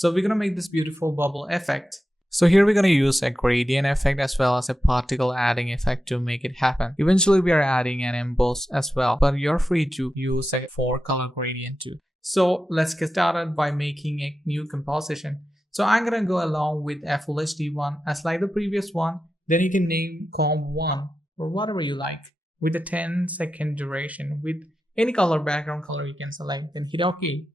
So we're gonna make this beautiful bubble effect. So here we're going to use a gradient effect as well as a particle adding effect to make it happen. Eventually we are adding an emboss as well, but you're free to use a 4-color gradient too. So let's get started by making a new composition. So I'm going to go along with a full HD one as like the previous one. Then you can name comb1 or whatever you like with a 10-second duration with any color, background color you can select, then hit OK.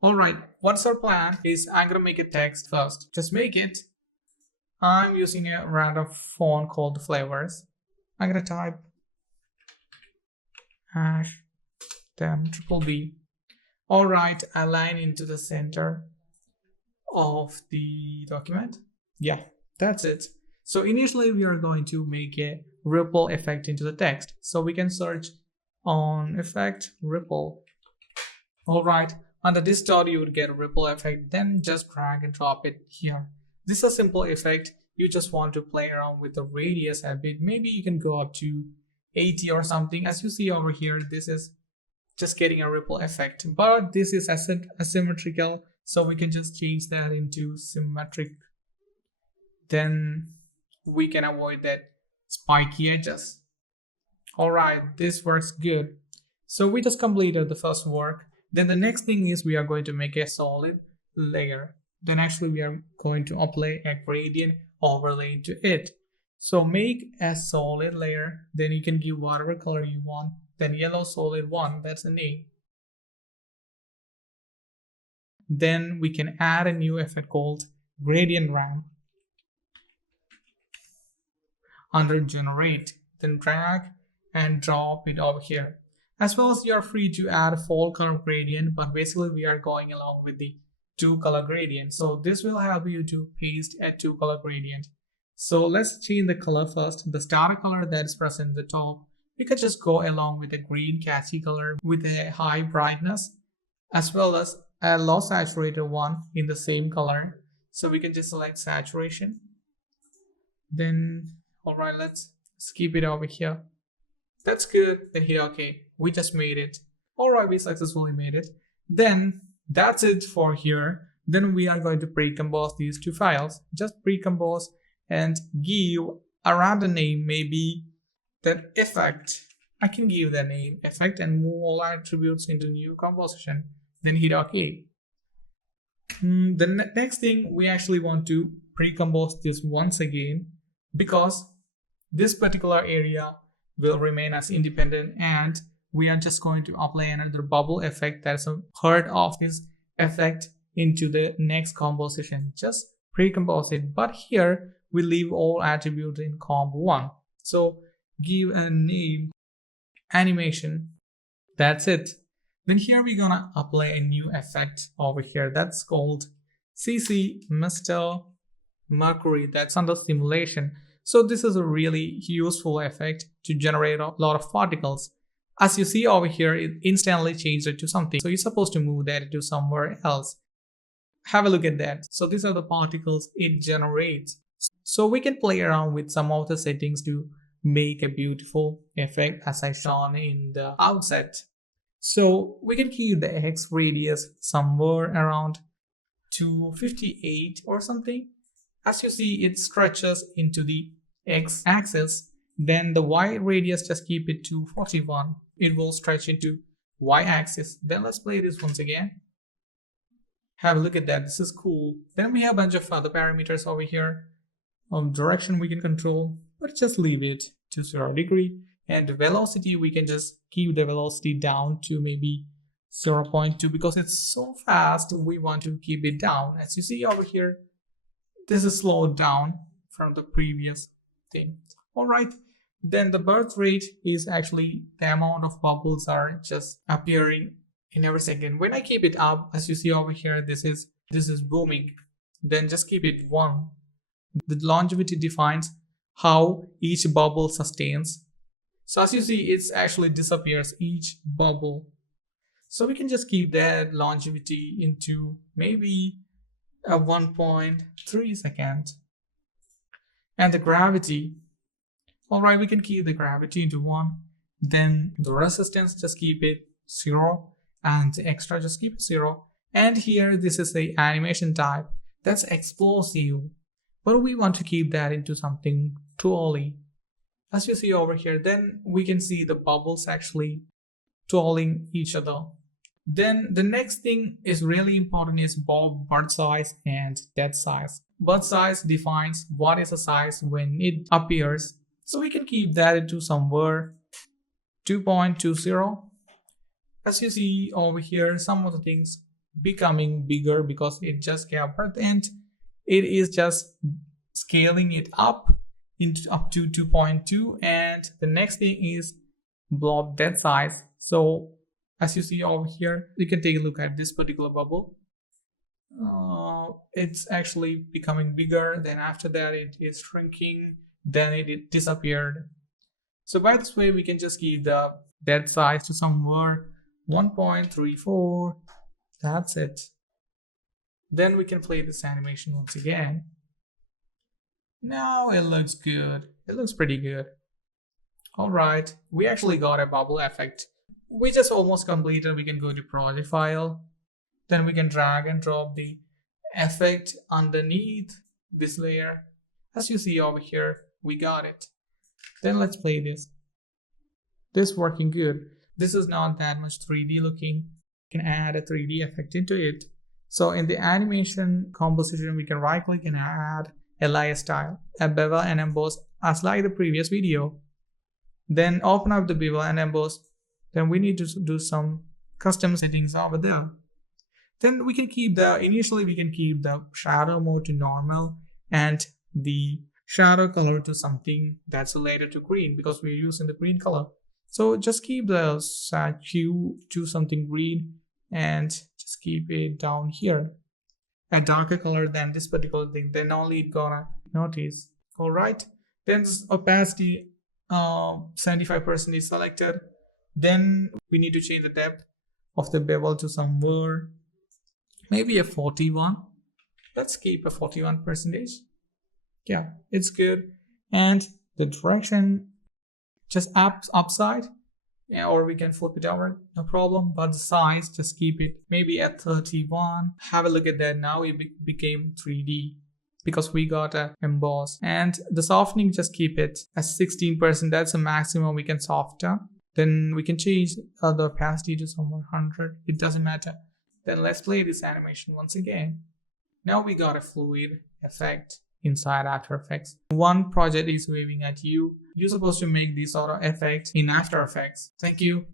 Alright, what's our plan is I'm gonna make a text first. Just make it. I'm using a random font called Flavors. I'm gonna type #BBB. Alright, align into the center of the document. Yeah, that's it. So initially we are going to make a ripple effect into the text. So we can search on effect ripple. Alright. Under this dot you would get a ripple effect, then just drag and drop it here. This is a simple effect. You just want to play around with the radius a bit. Maybe you can go up to 80 or something. As you see over here, this is just getting a ripple effect, but this is asymmetrical, so we can just change that into symmetric. Then we can avoid that spiky edges. Alright, this works good. So we just completed the first work. Then the next thing is we are going to make a solid layer. Then actually we are going to apply a gradient overlay into it. So make a solid layer, then you can give whatever color you want. Then yellow solid 1, that's a name. Then we can add a new effect called gradient ramp. Under generate, then drag and drop it over here. As well as you are free to add a 4-color gradient, but basically we are going along with the 2-color gradient. So this will help you to paste a 2-color gradient. So let's change the color first. The starter color that is present at the top, we could just go along with a green catchy color with a high brightness, as well as a low saturated one in the same color. So we can just select saturation. Then, alright, let's keep it over here. That's good. Then hit OK. We just made it. Alright, we successfully made it. Then that's it for here. Then we are going to pre-compose these 2 files. Just pre-compose and give a random name, maybe that effect. I can give the name effect and move all attributes into new composition. Then hit OK. The next thing, we actually want to pre-compose this once again because this particular area will remain as independent, and we are just going to apply another bubble effect that's a part of this effect into the next composition. Just pre-compose it, but here we leave all attributes in comp1. So give a name animation. That's it. Then here we're gonna apply a new effect over here that's called CC Mr. Mercury. That's under simulation. So this is a really useful effect to generate a lot of particles. As you see over here, it instantly changed it to something. So you're supposed to move that to somewhere else. Have a look at that. So these are the particles it generates. So we can play around with some of the settings to make a beautiful effect as I shown in the outset. So we can keep the X radius somewhere around 258 or something. As you see, it stretches into the X axis. Then the Y radius, just keep it to 41. It will stretch into Y axis. Then let's play this once again. Have a look at that. This is cool. Then we have a bunch of other parameters over here. Direction we can control, but just leave it to 0 degree. And the velocity, we can just keep the velocity down to maybe 0.2 because it's so fast. We want to keep it down. As you see over here, this is slowed down from the previous thing. Alright, then the birth rate is actually the amount of bubbles are just appearing in every second. When I keep it up, as you see over here, this is booming. Then just keep it 1. The longevity defines how each bubble sustains. So as you see, it actually disappears each bubble. So we can just keep that longevity into maybe a 1.3 second. And the gravity, alright, we can keep the gravity into 1. Then the resistance, just keep it 0. And the extra, just keep it 0. And here, this is the animation type. That's explosive. But we want to keep that into something twirly. As you see over here, then we can see the bubbles actually twirling each other. Then the next thing is really important is bud size and dead size. Bud size defines what is a size when it appears. So we can keep that into somewhere 2.20. As you see over here, some of the things becoming bigger because it just gave birth and it is just scaling it up to 2.2. And the next thing is blob dead size. So as you see over here, you can take a look at this particular bubble. It's actually becoming bigger. Then after that, it is shrinking. Then it disappeared. So by this way, we can just give the dead size to somewhere 1.34. That's it. Then we can play this animation once again. Now it looks good. It looks pretty good. All right, we actually got a bubble effect. We just almost completed. We can go to project file. Then we can drag and drop the effect underneath this layer. As you see over here, we got it. Then let's play this. This working good. This is not that much 3D looking. We can add a 3D effect into it. So in the animation composition, we can right click and add a layer style, a bevel and emboss as like the previous video. Then open up the bevel and emboss. Then we need to do some custom settings over there. Then we can keep initially we can keep the shadow mode to normal and the shadow color to something that's related to green because we're using the green color. So just keep the hue to something green and just keep it down here. A darker color than this particular thing, then only it gonna notice. All right. Then this opacity 75% is selected. Then we need to change the depth of the bevel to somewhere maybe a 41. Let's keep a 41%. Yeah, it's good. And the direction just upside, yeah, or we can flip it over, no problem. But the size, just keep it maybe at 31. Have a look at that. Now it became 3D because we got a emboss. And the softening, just keep it at 16%. That's the maximum we can soften. Then we can change the opacity to somewhere 100. It doesn't matter. Then let's play this animation once again. Now we got a fluid effect inside After Effects. One project is waving at you. You're supposed to make this sort of effect in After Effects. Thank you.